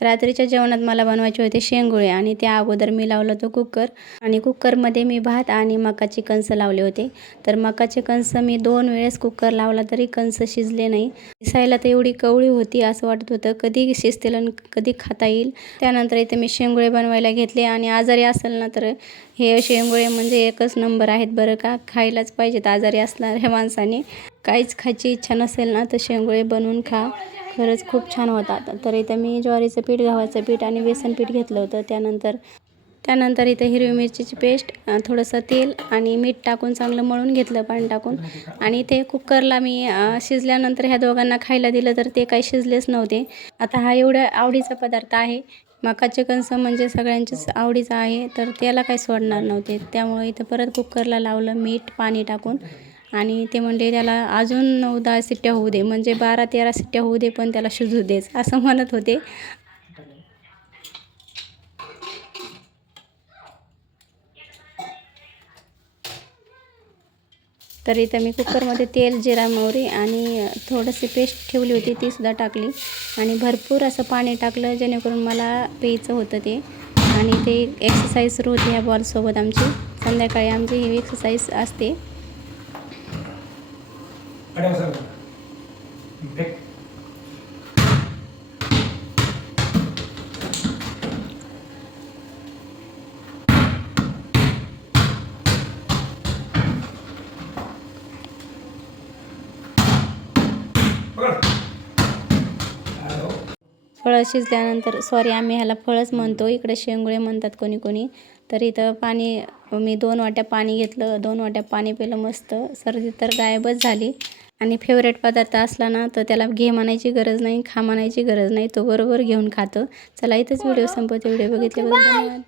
रात्रीच्या जेवणात मला बनवायचे होते शेंगुळे आणि त्या अगोदर मी लावलं होतं कुकर आणि कुकरमध्ये मी भात आणि मकाचे कणस लावले होते. तर मकाचे कणस मी 2 वेळेस कुकर लावला तरी कणस शिजले नाही. दिसायला तर एवढी कवळी होती, असं वाटत होतं कधी शिजतील आणि कधी खाता येईल. त्यानंतर इथे मी शेंगुळे बनवायला घेतले आणि आजारी असेल ना तर हे शेंगुळे म्हणजे एकच नंबर आहेत बरं का. खायलाच पाहिजेत आजारी असणाऱ्या माणसाने. काहीच खायची इच्छा नसेल ना तर शेंगुळे बनवून खा. खरंच खूप छान होतात. तर इथं मी ज्वारीचं पीठ, गव्हाचं पीठ आणि बेसन पीठ घेतलं होतं. त्यानंतर इथं हिरवी मिरचीची पेस्ट, थोडंसं तेल आणि मीठ टाकून चांगलं मळून घेतलं पाणी टाकून. आणि ते कुकरला मी शिजल्यानंतर ह्या दोघांना खायला दिलं तर ते काही शिजलेच नव्हते. आता हा एवढा आवडीचा पदार्थ आहे. मकाचे कणस म्हणजे सगळ्यांचेच आवडीचं आहे, तर त्याला काही सोडणार नव्हते. त्यामुळे इथं परत कुकरला लावलं मीठ पाणी टाकून आणि ते म्हणले त्याला अजून 9-10 शिट्ट्या होऊ दे, म्हणजे 12-13 शिट्ट्या होऊ दे पण त्याला शिजू देच असं म्हणत होते. तर इथं मी कुकरमध्ये तेल, जिरा, मोहरी आणि थोडीशी पेस्ट ठेवली होती तीसुद्धा टाकली आणि भरपूर असं पाणी टाकलं जेणेकरून मला प्यायचं होतं ते. आणि ते एक्सरसाइज सुरू होती ह्या बॉलसोबत आमची. संध्याकाळी आमची ही एक्सरसाइज असते. फळं शिजल्यानंतर, सॉरी आम्ही ह्याला फळंच म्हणतो, इकडे शेंगुळे म्हणतात कोणी कोणी. तर इथं पाणी मी 2 वाट्या पाणी घेतलं, 2 वाट्या पाणी पिलं. मस्त सर्दी तर गायबच झाली. आणि फेवरेट पदार्थ असला ना तर त्याला घे म्हणायची गरज नाही, खा म्हणायची गरज नाही, तो बरोबर घेऊन खातो. चला इथंच व्हिडिओ संपवते. व्हिडिओ बघितल्याबद्दल धन्यवाद.